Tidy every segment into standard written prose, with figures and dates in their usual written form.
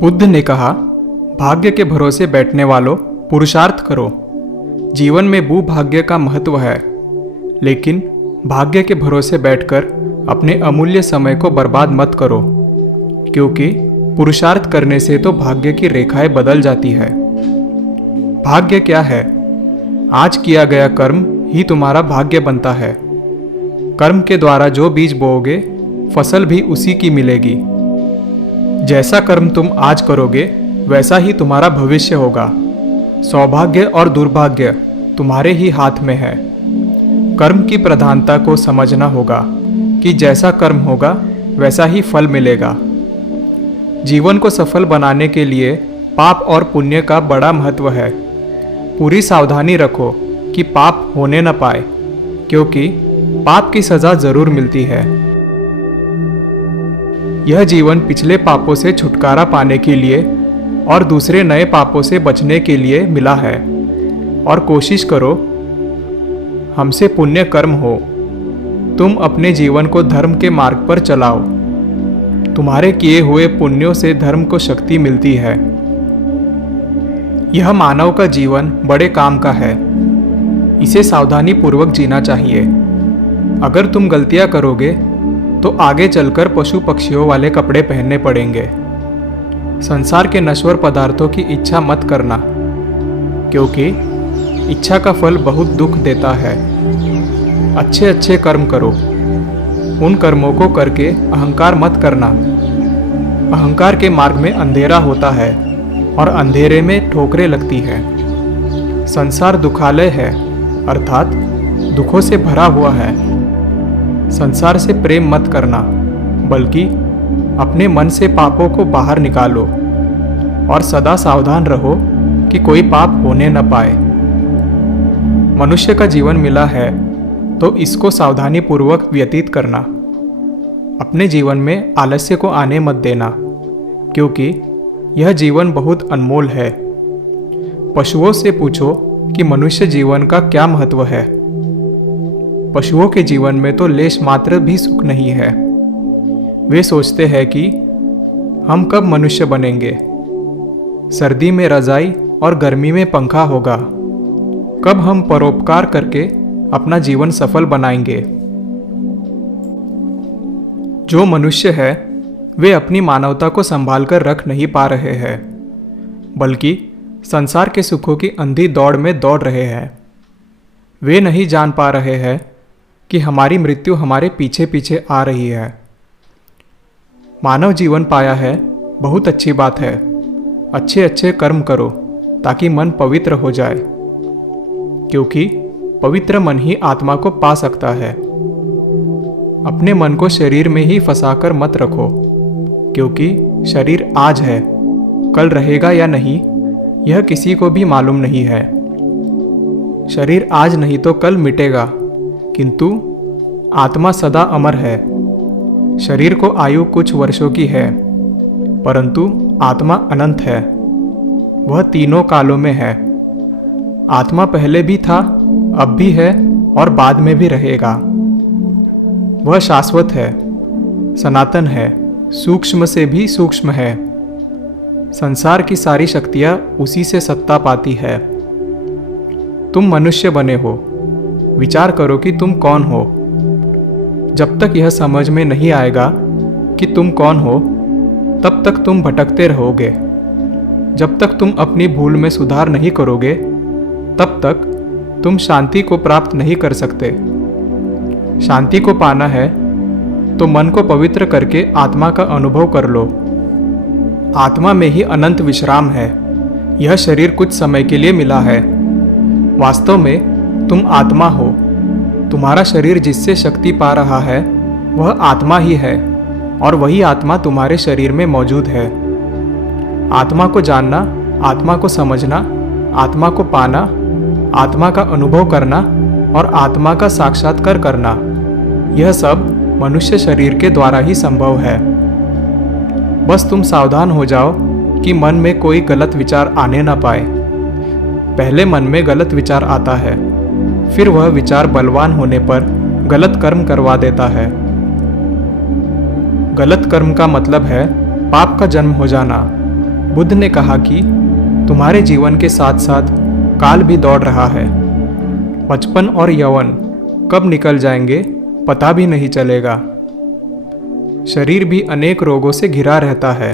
बुद्ध ने कहा, भाग्य के भरोसे बैठने वालों, पुरुषार्थ करो। जीवन में भूभाग्य का महत्व है, लेकिन भाग्य के भरोसे बैठकर अपने अमूल्य समय को बर्बाद मत करो, क्योंकि पुरुषार्थ करने से तो भाग्य की रेखाएं बदल जाती है। भाग्य क्या है? आज किया गया कर्म ही तुम्हारा भाग्य बनता है। कर्म के द्वारा जो बीज बोओगे, फसल भी उसी की मिलेगी। जैसा कर्म तुम आज करोगे, वैसा ही तुम्हारा भविष्य होगा। सौभाग्य और दुर्भाग्य तुम्हारे ही हाथ में है। कर्म की प्रधानता को समझना होगा कि जैसा कर्म होगा वैसा ही फल मिलेगा। जीवन को सफल बनाने के लिए पाप और पुण्य का बड़ा महत्व है। पूरी सावधानी रखो कि पाप होने न पाए, क्योंकि पाप की सजा जरूर मिलती है। यह जीवन पिछले पापों से छुटकारा पाने के लिए और दूसरे नए पापों से बचने के लिए मिला है। और कोशिश करो हमसे पुण्य कर्म हो। तुम अपने जीवन को धर्म के मार्ग पर चलाओ। तुम्हारे किए हुए पुण्यों से धर्म को शक्ति मिलती है। यह मानव का जीवन बड़े काम का है। इसे सावधानी पूर्वक जीना चाहिए। अगर तुम गलतियां करोगे तो आगे चलकर पशु पक्षियों वाले कपड़े पहनने पड़ेंगे। संसार के नश्वर पदार्थों की इच्छा मत करना, क्योंकि इच्छा का फल बहुत दुख देता है। अच्छे अच्छे कर्म करो। उन कर्मों को करके अहंकार मत करना। अहंकार के मार्ग में अंधेरा होता है और अंधेरे में ठोकरें लगती है। संसार दुखालय है, अर्थात दुखों से भरा हुआ है। संसार से प्रेम मत करना, बल्कि अपने मन से पापों को बाहर निकालो और सदा सावधान रहो कि कोई पाप होने न पाए। मनुष्य का जीवन मिला है तो इसको सावधानी पूर्वक व्यतीत करना। अपने जीवन में आलस्य को आने मत देना, क्योंकि यह जीवन बहुत अनमोल है। पशुओं से पूछो कि मनुष्य जीवन का क्या महत्व है। पशुओं के जीवन में तो लेश मात्र भी सुख नहीं है। वे सोचते हैं कि हम कब मनुष्य बनेंगे। सर्दी में रजाई और गर्मी में पंखा होगा। कब हम परोपकार करके अपना जीवन सफल बनाएंगे। जो मनुष्य है वे अपनी मानवता को संभाल कर रख नहीं पा रहे हैं, बल्कि संसार के सुखों की अंधी दौड़ में दौड़ रहे हैं। वे नहीं जान पा रहे हैं कि हमारी मृत्यु हमारे पीछे पीछे आ रही है। मानव जीवन पाया है, बहुत अच्छी बात है। अच्छे अच्छे कर्म करो ताकि मन पवित्र हो जाए, क्योंकि पवित्र मन ही आत्मा को पा सकता है। अपने मन को शरीर में ही फंसाकर मत रखो, क्योंकि शरीर आज है, कल रहेगा या नहीं यह किसी को भी मालूम नहीं है। शरीर आज नहीं तो कल मिटेगा, किंतु आत्मा सदा अमर है। शरीर को आयु कुछ वर्षों की है, परंतु आत्मा अनंत है। वह तीनों कालों में है। आत्मा पहले भी था, अब भी है और बाद में भी रहेगा। वह शाश्वत है, सनातन है, सूक्ष्म से भी सूक्ष्म है। संसार की सारी शक्तियां उसी से सत्ता पाती है। तुम मनुष्य बने हो, विचार करो कि तुम कौन हो। जब तक यह समझ में नहीं आएगा कि तुम कौन हो, तब तक तुम भटकते रहोगे। जब तक तुम अपनी भूल में सुधार नहीं करोगे, तब तक तुम शांति को प्राप्त नहीं कर सकते। शांति को पाना है तो मन को पवित्र करके आत्मा का अनुभव कर लो। आत्मा में ही अनंत विश्राम है। यह शरीर कुछ समय के लिए मिला है। वास्तव में तुम आत्मा हो। तुम्हारा शरीर जिससे शक्ति पा रहा है वह आत्मा ही है, और वही आत्मा तुम्हारे शरीर में मौजूद है। आत्मा को जानना, आत्मा को समझना, आत्मा को पाना, आत्मा का अनुभव करना और आत्मा का साक्षात्कार करना, यह सब मनुष्य शरीर के द्वारा ही संभव है। बस तुम सावधान हो जाओ कि मन में कोई गलत विचार आने ना पाए। पहले मन में गलत विचार आता है, फिर वह विचार बलवान होने पर गलत कर्म करवा देता है। गलत कर्म का मतलब है पाप का जन्म हो जाना। बुद्ध ने कहा कि तुम्हारे जीवन के साथ साथ काल भी दौड़ रहा है। बचपन और यौवन कब निकल जाएंगे पता भी नहीं चलेगा। शरीर भी अनेक रोगों से घिरा रहता है।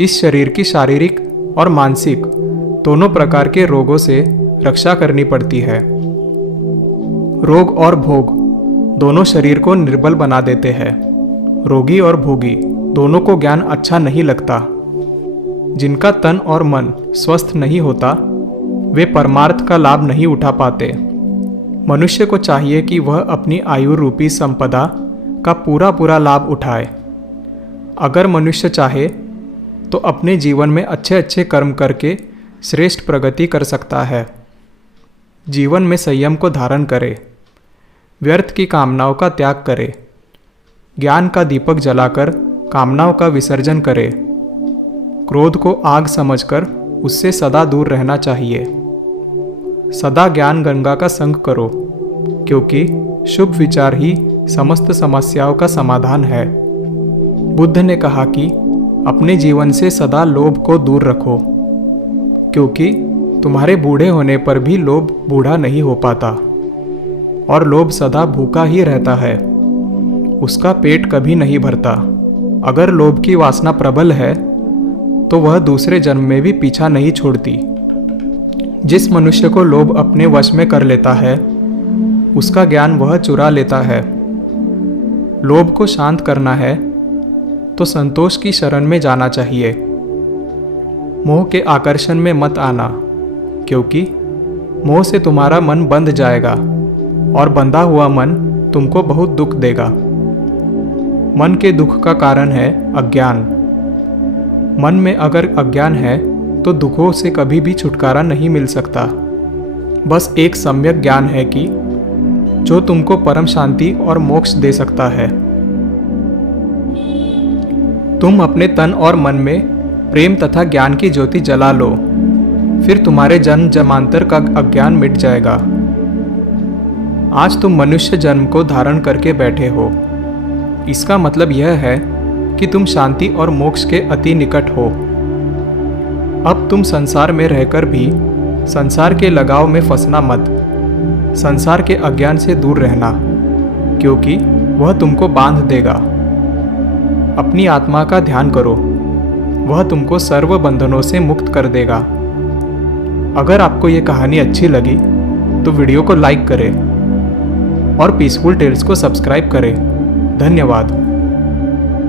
इस शरीर की शारीरिक और मानसिक दोनों प्रकार के रोगों से रक्षा करनी पड़ती है। रोग और भोग दोनों शरीर को निर्बल बना देते हैं। रोगी और भोगी दोनों को ज्ञान अच्छा नहीं लगता। जिनका तन और मन स्वस्थ नहीं होता वे परमार्थ का लाभ नहीं उठा पाते। मनुष्य को चाहिए कि वह अपनी आयु रूपी संपदा का पूरा लाभ उठाए। अगर मनुष्य चाहे तो अपने जीवन में अच्छे अच्छे कर्म करके श्रेष्ठ प्रगति कर सकता है। जीवन में संयम को धारण करे, व्यर्थ की कामनाओं का त्याग करे, ज्ञान का दीपक जलाकर कामनाओं का विसर्जन करे। क्रोध को आग समझकर उससे सदा दूर रहना चाहिए। सदा ज्ञान गंगा का संग करो, क्योंकि शुभ विचार ही समस्त समस्याओं का समाधान है। बुद्ध ने कहा कि अपने जीवन से सदा लोभ को दूर रखो, क्योंकि तुम्हारे बूढ़े होने पर भी लोभ बूढ़ा नहीं हो पाता और लोभ सदा भूखा ही रहता है। उसका पेट कभी नहीं भरता। अगर लोभ की वासना प्रबल है तो वह दूसरे जन्म में भी पीछा नहीं छोड़ती। जिस मनुष्य को लोभ अपने वश में कर लेता है उसका ज्ञान वह चुरा लेता है। लोभ को शांत करना है तो संतोष की शरण में जाना चाहिए। मोह के आकर्षण में मत आना, क्योंकि मोह से तुम्हारा मन बंध जाएगा और बंधा हुआ मन तुमको बहुत दुख देगा। मन के दुख का कारण है अज्ञान। मन में अगर अज्ञान है तो दुखों से कभी भी छुटकारा नहीं मिल सकता। बस एक सम्यक ज्ञान है कि जो तुमको परम शांति और मोक्ष दे सकता है। तुम अपने तन और मन में प्रेम तथा ज्ञान की ज्योति जला लो, फिर तुम्हारे जन्म जन्मांतर का अज्ञान मिट जाएगा। आज तुम मनुष्य जन्म को धारण करके बैठे हो। इसका मतलब यह है कि तुम शांति और मोक्ष के अति निकट हो। अब तुम संसार में रहकर भी संसार के लगाव में फंसना मत। संसार के अज्ञान से दूर रहना, क्योंकि वह तुमको बांध देगा। अपनी आत्मा का ध्यान करो, वह तुमको सर्व बंधनों से मुक्त कर देगा। अगर आपको ये कहानी अच्छी लगी तो वीडियो को लाइक करें और पीसफुल टेल्स को सब्सक्राइब करें। धन्यवाद।